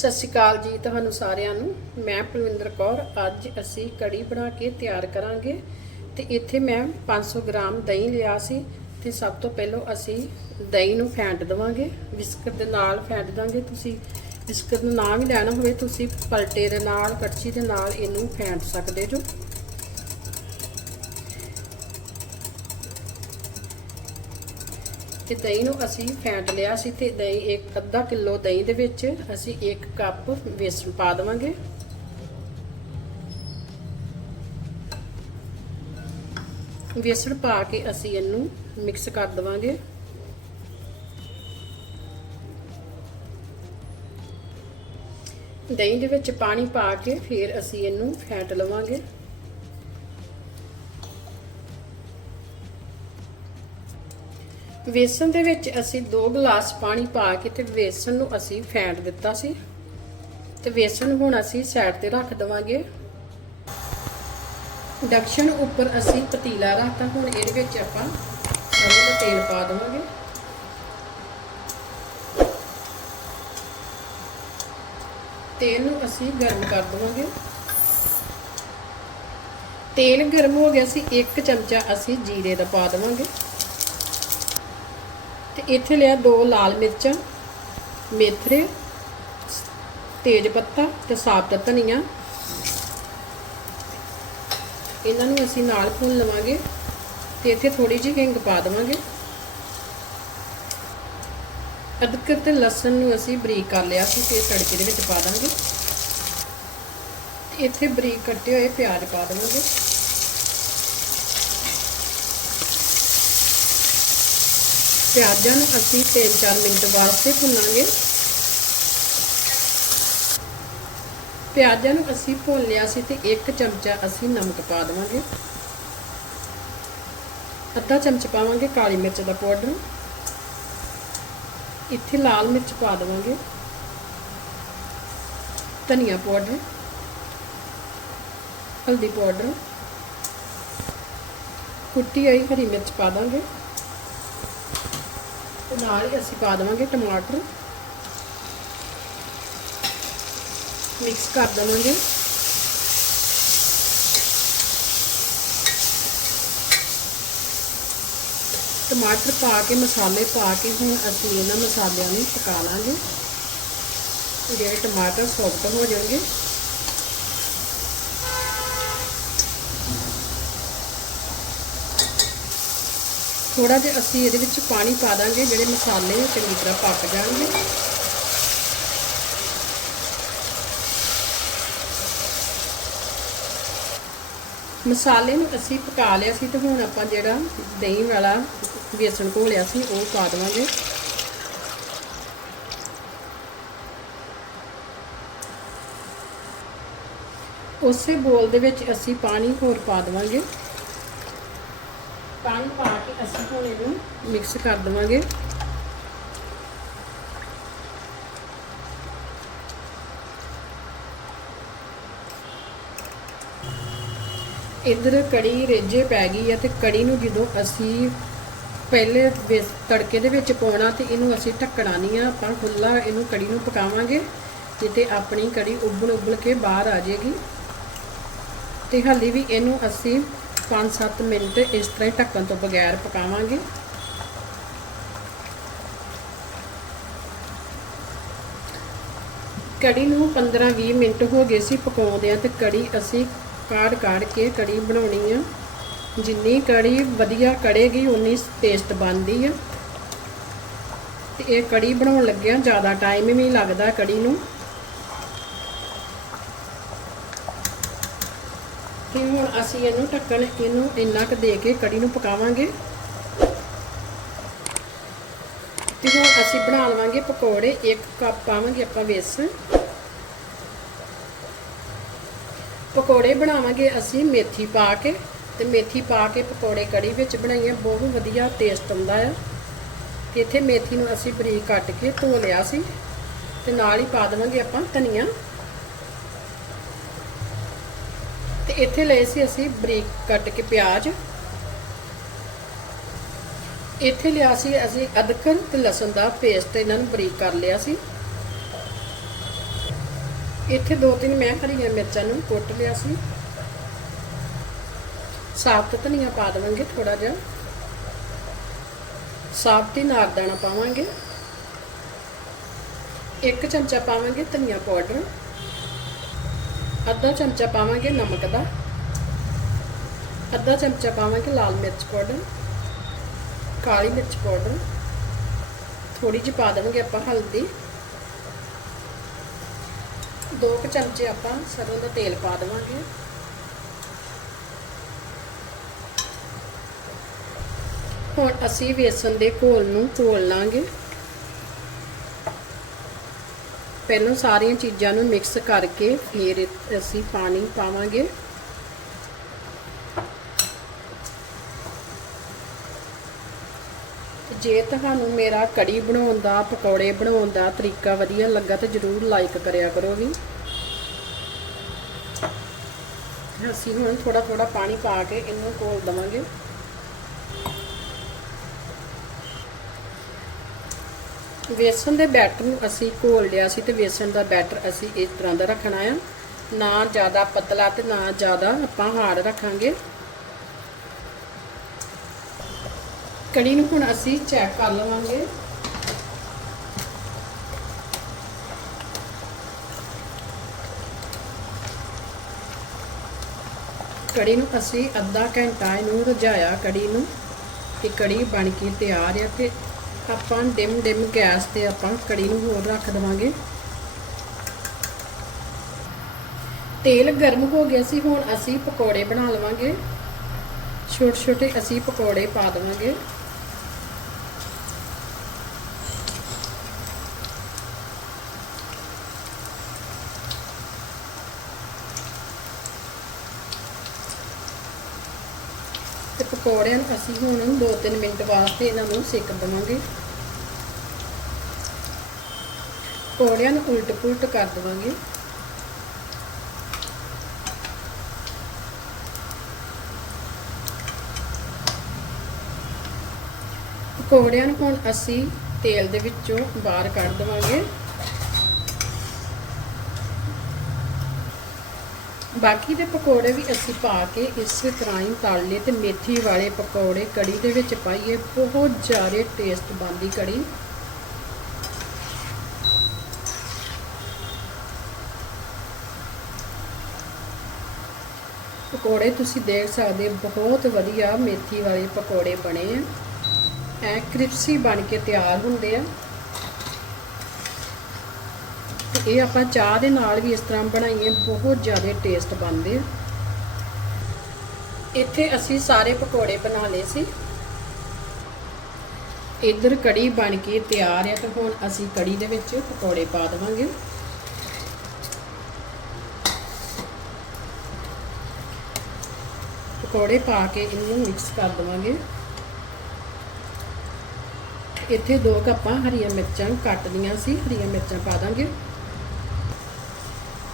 ਸਤਿ ਸ਼੍ਰੀ ਅਕਾਲ ਜੀ ਤੁਹਾਨੂੰ ਸਾਰਿਆਂ ਨੂੰ। ਮੈਂ ਪਲਵਿੰਦਰ ਕੌਰ। ਅੱਜ ਅਸੀਂ ਕੜੀ ਬਣਾ ਕੇ ਤਿਆਰ ਕਰਾਂਗੇ ਤੇ ਇੱਥੇ ਮੈਂ 500 ਗ੍ਰਾਮ ਦਹੀਂ ਲਿਆ ਸੀ ਤੇ ਸਭ ਤੋਂ ਪਹਿਲਾਂ ਅਸੀਂ ਦਹੀਂ ਨੂੰ ਫੈਂਟ ਦਵਾਂਗੇ। ਵਿਸਕਰ ਦੇ ਨਾਲ ਫੈਂਟ ਦਾਂਗੇ। ਤੁਸੀਂ ਵਿਸਕਰ ਨੂੰ ਨਾ ਵੀ ਲੈਣਾ ਹੋਵੇ, ਤੁਸੀਂ ਪਲਟੇ ਦੇ ਨਾਲ, ਕੜਛੀ ਦੇ ਨਾਲ ਇਹਨੂੰ ਫੈਂਟ ਸਕਦੇ ਜੋ। ਤੇ ਦਹੀਂ ਨੂੰ ਅਸੀਂ ਫੈਂਟ ਲਿਆ ਸੀ ਤੇ ਦਹੀਂ ਇੱਕ ਅੱਧਾ ਕਿਲੋ ਦਹੀਂ ਦੇ ਵਿੱਚ ਅਸੀਂ 1 ਕੱਪ ਵੇਸਣ ਪਾ ਦੇਵਾਂਗੇ। ਵੇਸਣ ਪਾ ਕੇ ਅਸੀਂ ਇਹਨੂੰ ਮਿਕਸ ਕਰ ਦੇਵਾਂਗੇ। ਦਹੀਂ ਦੇ ਵਿੱਚ ਪਾਣੀ ਪਾ ਕੇ ਫਿਰ ਅਸੀਂ ਇਹਨੂੰ ਫੈਂਟ ਲਵਾਂਗੇ। ਵੇਸਣ ਦੇ ਵਿੱਚ ਅਸੀਂ 2 ਗਲਾਸ ਪਾਣੀ ਪਾ ਕੇ ਤੇ ਵੇਸਣ ਨੂੰ ਅਸੀਂ ਫੈਂਟ ਦਿੱਤਾ ਸੀ। ਤੇ ਵੇਸਣ ਹੁਣ ਅਸੀਂ ਸਾਈਡ ਤੇ ਰੱਖ ਦਵਾਂਗੇ। ਡਕਸ਼ਨ ਉੱਪਰ ਅਸੀਂ ਪਤੀਲਾ ਰੱਖਤਾ। ਹੁਣ ਇਹਦੇ ਵਿੱਚ ਆਪਾਂ ਸਰੋਂ ਦਾ ਤੇਲ ਪਾ ਦਵਾਂਗੇ। ਤੇਲ ਨੂੰ ਅਸੀਂ ਗਰਮ ਕਰ ਦਵਾਂਗੇ। ਤੇਲ ਗਰਮ ਹੋ ਗਿਆ ਸੀ। 1 ਚਮਚਾ ਅਸੀਂ ਜੀਰੇ ਦਾ ਪਾ ਦਵਾਂਗੇ। ਇੱਥੇ ਲਿਆ ਦੋ ਲਾਲ ਮਿਰਚਾਂ ਮੇਥਰੇ ਤੇਜ ਪੱਤਾ ਤੇ ਸਾਬਤ ਧਨੀਆ। ਇਹਨਾਂ ਨੂੰ ਅਸੀਂ ਨਾਲ ਭੁੰਨ ਲਵਾਂਗੇ ਤੇ ਇੱਥੇ ਥੋੜੀ ਜਿਹੀ ਹਿੰਗ ਪਾ ਦੇਵਾਂਗੇ। ਅਦਰਕ ਤੇ ਲਸਣ ਨੂੰ ਅਸੀਂ ਬਰੀਕ ਕਰ ਲਿਆ ਸੀ ਤੇ ਤੜਕੇ ਦੇ ਵਿੱਚ ਪਾ ਦਾਂਗੇ ਇੱਥੇ ਬਰੀਕ ਕੱਟੇ ਹੋਏ ਪਿਆਜ਼ ਪਾ ਦੇਵਾਂਗੇ। ਪਿਆਜ਼ਾਂ ਨੂੰ ਅਸੀਂ 3-4 ਮਿੰਟ ਵਾਸਤੇ ਭੁੰਨਾਂਗੇ। ਪਿਆਜ਼ਾਂ ਨੂੰ ਅਸੀਂ ਭੁੰਨ ਲਿਆ ਸੀ ਤੇ 1 ਚਮਚਾ ਅਸੀਂ ਨਮਕ ਪਾ ਦੇਵਾਂਗੇ। ਅੱਧਾ ਚਮਚ ਪਾਵਾਂਗੇ ਕਾਲੀ ਮਿਰਚ ਦਾ ਪਾਊਡਰ। ਇੱਥੇ ਲਾਲ ਮਿਰਚ ਪਾ ਦੇਵਾਂਗੇ। ਧਨੀਆ ਪਾਊਡਰ। ਹਲਦੀ ਪਾਊਡਰ। ਕੁੱਟੀ ਹੋਈ ਹਰੀ ਮਿਰਚ ਪਾ ਦਾਂਗੇ। ਨਾਲ ਹੀ ਅਸੀਂ ਪਾ ਦੇਵਾਂਗੇ ਟਮਾਟਰ। ਮਿਕਸ ਕਰ ਦੇਵਾਂਗੇ। ਟਮਾਟਰ ਪਾ ਕੇ, ਮਸਾਲੇ ਪਾ ਕੇ ਹੁਣ ਅਸੀਂ ਇਹਨਾਂ ਮਸਾਲਿਆਂ ਨੂੰ ਪਕਾ ਲਾਂਗੇ। ਜਿਹੜੇ ਟਮਾਟਰ ਸੌਫਟ ਹੋ ਜਾਣਗੇ। ਥੋੜਾ ਜਿਹਾ ਅਸੀਂ ਇਹਦੇ ਵਿੱਚ ਪਾਣੀ ਪਾ ਦਾਂਗੇ, ਜਿਹੜੇ ਮਸਾਲੇ ਚੰਗੀ ਤਰ੍ਹਾਂ ਪੱਕ ਜਾਣਗੇ। ਮਸਾਲੇ ਨੂੰ ਅਸੀਂ ਪਕਾ ਲਿਆ ਸੀ ਤੇ ਹੁਣ ਆਪਾਂ ਜਿਹੜਾ ਦਹੀਂ ਵਾਲਾ ਬੇਸਣ ਘੋਲਿਆ ਸੀ, ਉਹ ਪਾ ਦੇਵਾਂਗੇ। ਉਸੇ ਬੋਲ ਦੇ ਵਿੱਚ ਅਸੀਂ ਪਾਣੀ ਹੋਰ ਪਾ ਦੇਵਾਂਗੇ। ਪਾਣੀ ਪਾ ਅਸੀਂ ਹੁਣ ਇਹਨੂੰ ਮਿਕਸ ਕਰ ਦੇਵਾਂਗੇ। ਇਧਰ ਕੜੀ ਰੇਜੇ ਪੈ ਗਈ ਹੈ ਤੇ ਕੜੀ ਨੂੰ ਜਦੋਂ ਅਸੀਂ ਪਹਿਲੇ ਤੜਕੇ ਦੇ ਵਿੱਚ ਪਾਉਣਾ ਤੇ ਇਹਨੂੰ ਅਸੀਂ ਢੱਕਣਾ ਨਹੀਂ ਆ, ਆਪਾਂ ਖੁੱਲਾ ਇਹਨੂੰ ਕੜੀ ਨੂੰ ਪਕਾਵਾਂਗੇ ਜਿੱਤੇ ਆਪਣੀ ਕੜੀ ਉਬਲ ਉਬਲ ਕੇ ਬਾਹਰ ਆ ਜਾਏਗੀ। ਤੇ ਹਾਲੇ ਵੀ ਇਹਨੂੰ ਅਸੀਂ 5-7 ਮਿੰਟ ਇਸ ਤਰ੍ਹਾਂ ਹੀ ਢੱਕਣ ਤੋਂ ਬਗੈਰ ਪਕਾਵਾਂਗੇ। ਕੜੀ ਨੂੰ 15-20 ਮਿੰਟ ਹੋ ਗਏ ਸੀ ਪਕਾਉਂਦੇ ਆ ਤੇ ਕੜੀ ਅਸੀਂ ਕਾੜ ਕਾੜ ਕੇ ਕੜੀ ਬਣਾਉਣੀ ਆ। ਜਿੰਨੀ ਕੜੀ ਵਧੀਆ ਕੜੇਗੀ, ਉਨੀ ਟੇਸਟ ਬਣਦੀ ਆ। ਤੇ ਇਹ ਕੜੀ ਬਣਾਉਣ ਲੱਗਿਆ ਜ਼ਿਆਦਾ ਟਾਈਮ ਵੀ ਨਹੀਂ ਲੱਗਦਾ ਕੜੀ ਨੂੰ। ਤੇ ਹੁਣ ਅਸੀਂ ਇਹਨੂੰ ਢੱਕਣ, ਇਹਨੂੰ ਇੰਨਾ ਕੁ ਦੇ ਕੇ ਕੜੀ ਨੂੰ ਪਕਾਵਾਂਗੇ। ਤੇ ਹੁਣ ਅਸੀਂ ਬਣਾ ਲਵਾਂਗੇ ਪਕੌੜੇ 1 ਕੱਪ ਪਾਵਾਂਗੇ ਆਪਾਂ ਵੇਸਣ। ਪਕੌੜੇ ਬਣਾਵਾਂਗੇ ਅਸੀਂ ਮੇਥੀ ਪਾ ਕੇ, ਤੇ ਮੇਥੀ ਪਾ ਕੇ ਪਕੌੜੇ ਕੜੀ ਵਿੱਚ ਬਣਾਈਏ, ਬਹੁਤ ਵਧੀਆ ਟੇਸਟ ਆਉਂਦਾ ਆ। ਤੇ ਇੱਥੇ ਮੇਥੀ ਨੂੰ ਅਸੀਂ ਬਰੀਕ ਕੱਟ ਕੇ ਧੋ ਲਿਆ ਸੀ, ਤੇ ਨਾਲ ਹੀ ਪਾ ਦੇਵਾਂਗੇ ਆਪਾਂ ਧਨੀਆ। ਤੇ ਇੱਥੇ ਲਏ ਸੀ ਅਸੀਂ ਬਰੀਕ ਕੱਟ ਕੇ ਪਿਆਜ਼। ਇੱਥੇ ਲਿਆ ਸੀ ਅਸੀਂ ਅਦਰਕ ਤੇ ਲਸਣ ਦਾ ਪੇਸਟ ਇਹਨਾਂ ਨੂੰ ਬਰੀਕ ਕਰ ਲਿਆ ਸੀ। ਇੱਥੇ ਦੋ ਤਿੰਨ ਮੈਂ ਹਰੀਆਂ ਮਿਰਚਾਂ ਨੂੰ ਕੁੱਟ ਲਿਆ ਸੀ। ਸਾਫ਼ਤ ਧਨੀਆ ਪਾ ਦੇਵਾਂਗੇ ਥੋੜਾ ਜਿਹਾ। ਸਾਬਤ ਹੀ ਨਾਰਦਾਣਾ ਪਾਵਾਂਗੇ। ਇੱਕ ਚਮਚਾ ਪਾਵਾਂਗੇ ਧਨੀਆ ਪਾਊਡਰ। ਅੱਧਾ ਚਮਚਾ ਪਾਵਾਂਗੇ ਨਮਕ ਦਾ। ਅੱਧਾ ਚਮਚਾ ਪਾਵਾਂਗੇ ਲਾਲ ਮਿਰਚ ਪਾਊਡਰ। ਕਾਲੀ ਮਿਰਚ ਪਾਊਡਰ। ਥੋੜੀ ਜਿਹੀ ਪਾ ਦੇਵਾਂਗੇ ਆਪਾਂ ਹਲਦੀ। ਦੋ ਕੁ ਚਮਚੇ ਆਪਾਂ ਸਰੋਂ ਦਾ ਤੇਲ ਪਾ ਦੇਵਾਂਗੇ। ਹੁਣ ਅਸੀਂ ਵੇਸਣ ਦੇ ਘੋਲ ਨੂੰ ਘੋਲ ਲਾਂਗੇ। ਪਹਿਲਾਂ ਸਾਰੀਆਂ ਚੀਜ਼ਾਂ ਨੂੰ ਮਿਕਸ ਕਰਕੇ ਫਿਰ ਅਸੀਂ ਪਾਣੀ ਪਾਵਾਂਗੇ। ਜੇ ਤੁਹਾਨੂੰ ਮੇਰਾ ਕੜੀ ਬਣਾਉਣ ਦਾ, ਪਕੌੜੇ ਬਣਾਉਣ ਦਾ ਤਰੀਕਾ ਵਧੀਆ ਲੱਗਾ ਤਾਂ ਜਰੂਰ ਲਾਈਕ ਕਰਿਆ ਕਰੋ ਵੀ। ਅਸੀਂ ਹੁਣ ਥੋੜਾ ਥੋੜਾ ਪਾਣੀ ਪਾ ਕੇ ਇਹਨੂੰ ਘੋਲ ਦਵਾਂਗੇ। ਵੇਸਣ ਦੇ ਬੈਟਰ ਨੂੰ ਅਸੀਂ ਘੋਲ ਲਿਆ ਸੀ ਤੇ ਵੇਸਣ ਦਾ ਬੈਟਰ ਅਸੀਂ ਇਸ ਤਰ੍ਹਾਂ ਦਾ ਰੱਖਣਾ ਆ। ਨਾ ਜ਼ਿਆਦਾ ਪਤਲਾ ਤੇ ਨਾ ਜ਼ਿਆਦਾ ਆਪਾਂ ਹਾਰਡ ਰੱਖਾਂਗੇ। ਕੜੀ ਨੂੰ ਹੁਣ ਅਸੀਂ ਚੈੱਕ ਕਰ ਲਵਾਂਗੇ। ਕੜੀ ਨੂੰ ਅਸੀਂ ਅੱਧਾ ਘੰਟਾ ਇਹਨੂੰ ਰਝਾਇਆ ਕੜੀ ਨੂੰ, ਤੇ ਕੜੀ ਬਣ ਕੇ ਤਿਆਰ ਆ ਤੇ ਆਪਾਂ ਡਿਮ ਡਿਮ ਗੈਸ ਤੇ ਆਪਾਂ ਕੜੀ ਨੂੰ ਹੋਰ ਰੱਖ ਦਵਾਂਗੇ। ਤੇਲ ਗਰਮ ਹੋ ਗਿਆ ਸੀ, ਹੁਣ ਅਸੀਂ ਪਕੌੜੇ ਬਣਾ ਲਵਾਂਗੇ। ਛੋਟੇ ਛੋਟੇ ਅਸੀਂ ਪਕੌੜੇ ਪਾ ਦਵਾਂਗੇ। ਤੇ ਪਕੌੜਿਆਂ ਨੂੰ ਅਸੀਂ ਹੁਣ 2-3 ਮਿੰਟ ਵਾਸਤੇ ਇਹਨਾਂ ਨੂੰ ਸੇਕ ਦਵਾਂਗੇ। ਪਕੌੜਿਆਂ ਨੂੰ ਉਲਟ ਪੁਲਟ ਕਰ ਦਵਾਂਗੇ। ਪਕੌੜਿਆਂ ਨੂੰ ਹੁਣ ਅਸੀਂ ਤੇਲ ਦੇ ਵਿੱਚੋਂ ਬਾਹਰ ਕੱਢ ਦਵਾਂਗੇ। ਬਾਕੀ ਦੇ ਪਕੌੜੇ ਵੀ ਅਸੀਂ ਪਾ ਕੇ ਇਸੇ ਤਰ੍ਹਾਂ ਹੀ ਤਲ ਲਏ ਤੇ ਮੇਥੀ ਵਾਲੇ ਪਕੌੜੇ ਕੜੀ ਦੇ ਵਿੱਚ ਪਾਈਏ। ਬਹੁਤ ਜ਼ਿਆਦਾ ਟੇਸਟ ਬਣਦੀ ਕੜੀ। ਪਕੌੜੇ ਤੁਸੀਂ ਦੇਖ ਸਕਦੇ ਬਹੁਤ ਵਧੀਆ ਮੇਥੀ ਵਾਲੇ ਪਕੌੜੇ ਬਣੇ ਆ। ਐ ਕ੍ਰਿਸਪੀ ਬਣ ਕੇ ਤਿਆਰ ਹੁੰਦੇ ਆ। ਇਹ ਆਪਾਂ ਚਾਹ ਦੇ ਨਾਲ ਵੀ ਇਸ ਤਰ੍ਹਾਂ ਬਣਾਈਏ, ਬਹੁਤ ਜ਼ਿਆਦਾ ਟੇਸਟ ਬਣਦੇ ਆ। ਇੱਥੇ ਅਸੀਂ ਸਾਰੇ ਪਕੌੜੇ ਬਣਾ ਲਏ ਸੀ। ਇੱਧਰ ਕੜੀ ਬਣ ਕੇ ਤਿਆਰ ਹੈ ਤੇ ਹੁਣ ਅਸੀਂ ਕੜੀ ਦੇ ਵਿੱਚ ਪਕੌੜੇ ਪਾ ਦੇਵਾਂਗੇ। ਪਕੌੜੇ ਪਾ ਕੇ ਇਹਨੂੰ ਮਿਕਸ ਕਰ ਦੇਵਾਂਗੇ। ਇੱਥੇ ਦੋ ਕੱਪਾਂ ਹਰੀਆਂ ਮਿਰਚਾਂ ਕੱਟ ਲੀਆਂ ਸੀ, ਹਰੀਆਂ ਮਿਰਚਾਂ ਪਾ ਦਾਂਗੇ।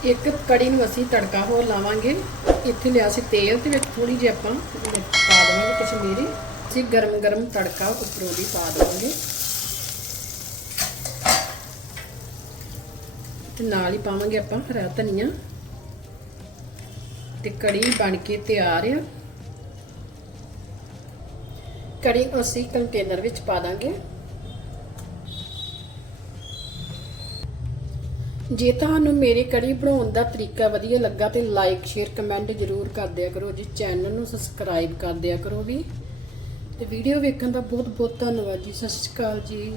ਇੱਕ ਕੜੀ ਨੂੰ ਅਸੀਂ ਤੜਕਾ ਹੋਰ ਲਾਵਾਂਗੇ। ਇੱਥੇ ਲਿਆ ਸੀ ਤੇਲ ਤੇ ਵਿੱਚ ਥੋੜੀ ਜਿਹੀ ਆਪਾਂ ਮਿਰਚ ਪਾ ਦੇਵਾਂਗੇ, ਕਸ਼ਮੀਰੀ। ਅਸੀਂ ਗਰਮ ਗਰਮ ਤੜਕਾ ਉੱਪਰੋਂ ਦੀ ਪਾ ਦੇਵਾਂਗੇ। ਤੇ ਨਾਲ ਹੀ ਪਾਵਾਂਗੇ ਆਪਾਂ ਹਰਾ ਧਨੀਆ। ਤੇ ਕੜੀ ਬਣ ਕੇ ਤਿਆਰ ਆ। ਕੜੀ ਅਸੀਂ ਕੰਟੇਨਰ ਵਿੱਚ ਪਾ ਦਾਂਗੇ। ਜੇ ਤੁਹਾਨੂੰ ਮੇਰੀ ਕੜੀ ਬਣਾਉਣ ਦਾ ਤਰੀਕਾ ਵਧੀਆ ਲੱਗਾ ਤੇ ਲਾਈਕ ਸ਼ੇਅਰ ਕਮੈਂਟ ਜ਼ਰੂਰ ਕਰ ਦਿਆ ਕਰੋ ਜੀ। ਚੈਨਲ ਨੂੰ ਸਬਸਕ੍ਰਾਈਬ ਕਰ ਦਿਆ ਕਰੋ ਵੀ। ਤੇ ਵੀਡੀਓ ਵੇਖਣ ਦਾ ਬਹੁਤ ਬਹੁਤ ਧੰਨਵਾਦ ਜੀ। ਸਤਿ ਸ਼੍ਰੀ ਅਕਾਲ ਜੀ।